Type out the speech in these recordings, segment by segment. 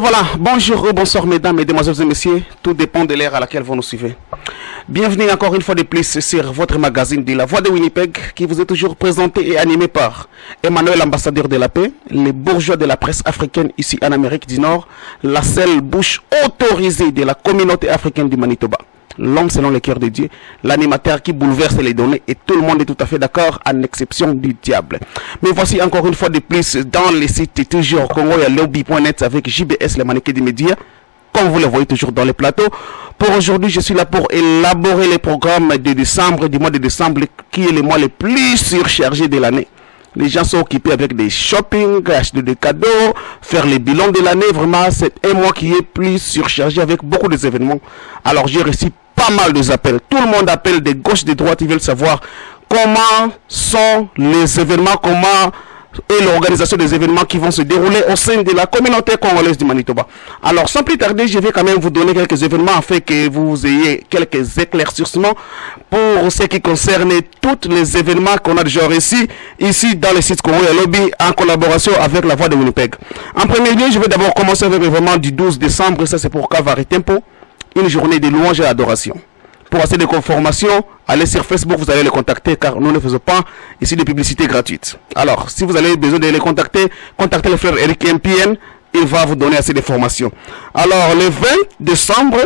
voilà, bonjour, bonsoir mesdames, mesdemoiselles et messieurs, tout dépend de l'ère à laquelle vous nous suivez. Bienvenue encore une fois de plus sur votre magazine de la Voix de Winnipeg qui vous est toujours présenté et animé par Emmanuel, ambassadeur de la paix, les bourgeois de la presse africaine ici en Amérique du Nord, la seule bouche autorisée de la communauté africaine du Manitoba. L'homme selon le cœur de Dieu, l'animateur qui bouleverse les données et tout le monde est tout à fait d'accord, à l'exception du diable. Mais voici encore une fois de plus dans les sites toujours congo-lobby.net avec JBS, le mannequin des médias, comme vous le voyez toujours dans les plateaux. Pour aujourd'hui, je suis là pour élaborer les programmes de décembre, du mois de décembre, qui est le mois le plus surchargé de l'année. Les gens sont occupés avec des shopping, acheter des cadeaux, faire les bilans de l'année. Vraiment, c'est un mois qui est plus surchargé avec beaucoup d'événements. Alors, j'ai reçu pas mal d'appels. Tout le monde appelle de gauche, de droite. Ils veulent savoir comment sont les événements, comment est l'organisation des événements qui vont se dérouler au sein de la communauté congolaise du Manitoba. Alors, sans plus tarder, je vais quand même vous donner quelques événements afin que vous ayez quelques éclaircissements pour ce qui concerne tous les événements qu'on a déjà reçus ici dans le site Congo Lobby en collaboration avec la Voix de Winnipeg. En premier lieu, je vais d'abord commencer avec l'événement du 12 décembre, ça c'est pour Kavari Tempo, une journée de louange et d'adoration. Pour assez de informations, allez sur Facebook, vous allez les contacter car nous ne faisons pas ici de publicité gratuite. Alors, si vous avez besoin de les contacter, contactez le frère Eric MPN, il va vous donner assez d'informations. Alors, le 20 décembre,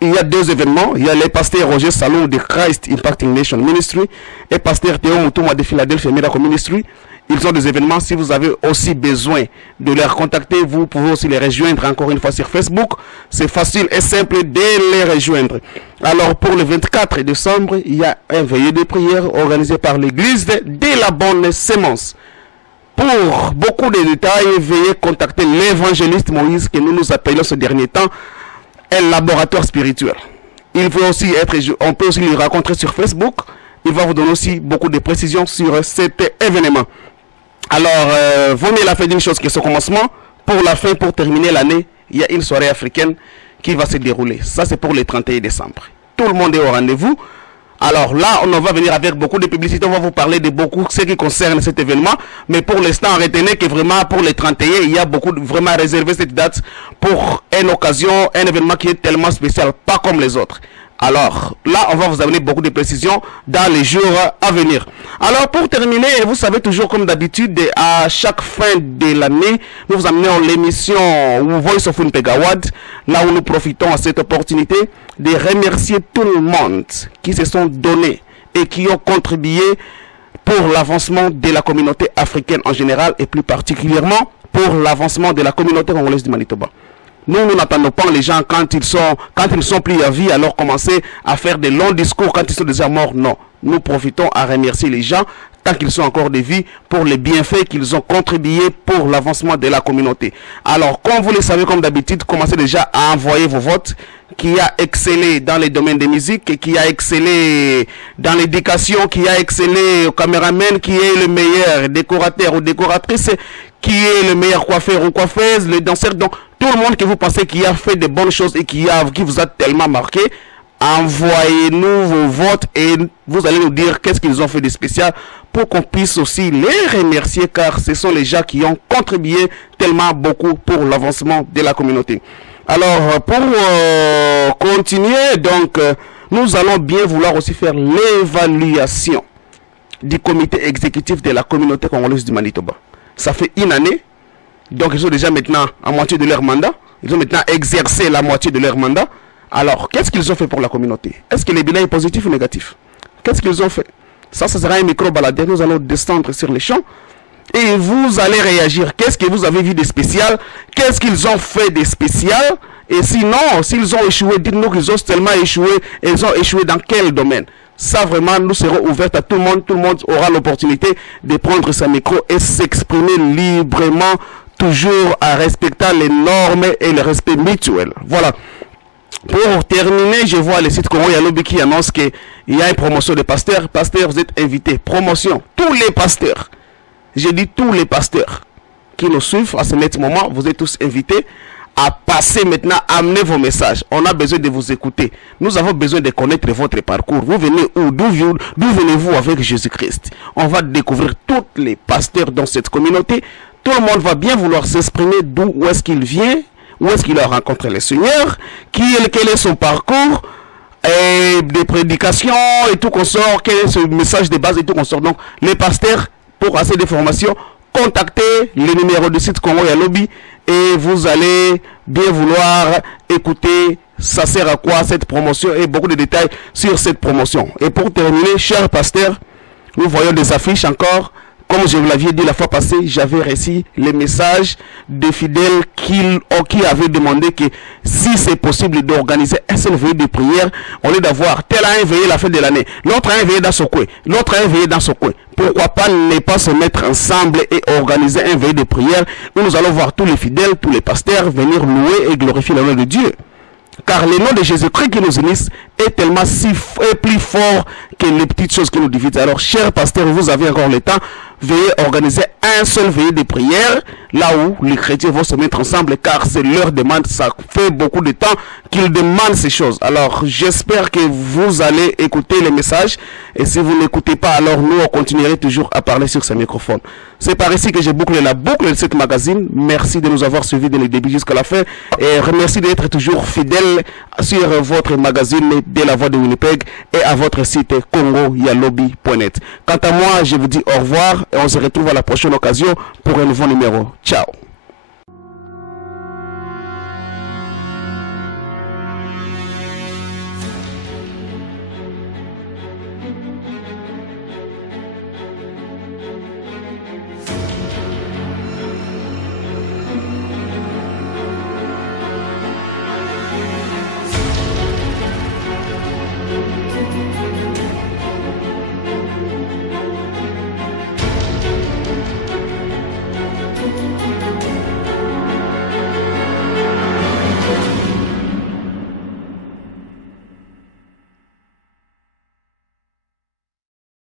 il y a deux événements. Il y a les pasteurs Roger Salon de Christ Impacting Nation Ministry et pasteur Théo Moutouma de Philadelphia Miracle Ministry. Ils ont des événements. Si vous avez aussi besoin de les contacter, vous pouvez aussi les rejoindre encore une fois sur Facebook. C'est facile et simple de les rejoindre. Alors pour le 24 décembre, il y a un veillée de prière organisé par l'église de la bonne sémence. Pour beaucoup de détails, veuillez contacter l'évangéliste Moïse que nous appelons ce dernier temps un laboratoire spirituel. Il peut aussi être, on peut aussi le rencontrer sur Facebook. Il va vous donner aussi beaucoup de précisions sur cet événement. Alors, vaut mieux la fin d'une chose que ce commencement. Pour la fin, pour terminer l'année, il y a une soirée africaine qui va se dérouler. Ça, c'est pour le 31 décembre. Tout le monde est au rendez-vous. Alors là, on va venir avec beaucoup de publicité. On va vous parler de beaucoup ce qui concerne cet événement. Mais pour l'instant, retenez que vraiment pour les 31, il y a beaucoup de vraiment réservé cette date pour une occasion, un événement qui est tellement spécial, pas comme les autres. Alors là, on va vous amener beaucoup de précisions dans les jours à venir. Alors pour terminer, vous savez toujours comme d'habitude, à chaque fin de l'année, nous vous amenons l'émission Voice of Winnipeg Award, là où nous profitons à cette opportunité de remercier tout le monde qui se sont donnés et qui ont contribué pour l'avancement de la communauté africaine en général et plus particulièrement pour l'avancement de la communauté congolaise du Manitoba. Nous n'attendons pas les gens quand ils sont plus à vie, alors commencer à faire des longs discours quand ils sont déjà morts. Non, nous profitons à remercier les gens tant qu'ils sont encore de vie pour les bienfaits qu'ils ont contribué pour l'avancement de la communauté. Alors, comme vous le savez, comme d'habitude, commencez déjà à envoyer vos votes. Qui a excellé dans les domaines de musique, qui a excellé dans l'éducation, qui a excellé au caméraman, qui est le meilleur décorateur ou décoratrice, qui est le meilleur coiffeur ou coiffeuse, le danseur. Donc, tout le monde que vous pensez qui a fait de bonnes choses et qui vous a tellement marqué, envoyez-nous vos votes et vous allez nous dire qu'est-ce qu'ils ont fait de spécial pour qu'on puisse aussi les remercier car ce sont les gens qui ont contribué tellement beaucoup pour l'avancement de la communauté. Alors, pour continuer, donc, nous allons bien vouloir aussi faire l'évaluation du comité exécutif de la communauté congolaise du Manitoba. Ça fait une année, donc ils sont déjà maintenant à moitié de leur mandat. Ils ont maintenant exercé la moitié de leur mandat. Alors, qu'est-ce qu'ils ont fait pour la communauté? Est-ce que le bilan est positif ou négatif? Qu'est-ce qu'ils ont fait? Ça sera un micro-baladeur. Nous allons descendre sur les champs. Et vous allez réagir. Qu'est-ce que vous avez vu de spécial? Qu'est-ce qu'ils ont fait de spécial? Et sinon, s'ils ont échoué, dites-nous qu'ils ont tellement échoué. Ils ont échoué dans quel domaine? Ça, vraiment, nous serons ouverts à tout le monde. Tout le monde aura l'opportunité de prendre sa micro et s'exprimer librement, toujours en respectant les normes et le respect mutuel. Voilà. Pour terminer, je vois le site Congo Lobby qui annonce qu'il y a une promotion de pasteurs. Pasteurs, vous êtes invités. Promotion. Tous les pasteurs. J'ai dit tous les pasteurs qui nous suivent à ce moment, vous êtes tous invités à passer maintenant, amener vos messages. On a besoin de vous écouter. Nous avons besoin de connaître votre parcours. Vous venez où? D'où venez-vous avec Jésus-Christ? On va découvrir tous les pasteurs dans cette communauté, tout le monde va bien vouloir s'exprimer d'où est-ce qu'il vient, où est-ce qu'il a rencontré le Seigneur, quel est son parcours, et des prédications et tout qu'on sort, quel est ce message de base et tout qu'on sort. Donc, les pasteurs, pour assez de formations, contactez le numéro de site Congo Yalobi et vous allez bien vouloir écouter ça sert à quoi cette promotion et beaucoup de détails sur cette promotion. Et pour terminer, chers pasteurs, nous voyons des affiches encore. Comme je vous l'avais dit la fois passée, j'avais reçu les messages des fidèles qui avaient demandé que si c'est possible d'organiser un seul veillée de prière, au lieu d'avoir tel a un veillé la fin de l'année, l'autre a un veillé dans son coin, l'autre a un veillé dans son coin. Pourquoi pas ne pas se mettre ensemble et organiser un veillée de prière où nous allons voir tous les fidèles, tous les pasteurs venir louer et glorifier le nom de Dieu. Car le nom de Jésus-Christ qui nous unisse est tellement plus fort que les petites choses qui nous divisent. Alors, chers pasteurs, vous avez encore le temps, veuillez organiser un seul veillée de prière, là où les chrétiens vont se mettre ensemble, car c'est leur demande. Ça fait beaucoup de temps qu'ils demandent ces choses. Alors, j'espère que vous allez écouter les messages. Et si vous n'écoutez pas, alors nous, on continuerait toujours à parler sur ce microphone. C'est par ici que j'ai bouclé la boucle de cette magazine. Merci de nous avoir suivis dès le début jusqu'à la fin. Et remercie d'être toujours fidèle sur votre magazine de la Voix de Winnipeg et à votre site congoyalobi.net. Quant à moi, je vous dis au revoir et on se retrouve à la prochaine occasion pour un nouveau numéro. Ciao.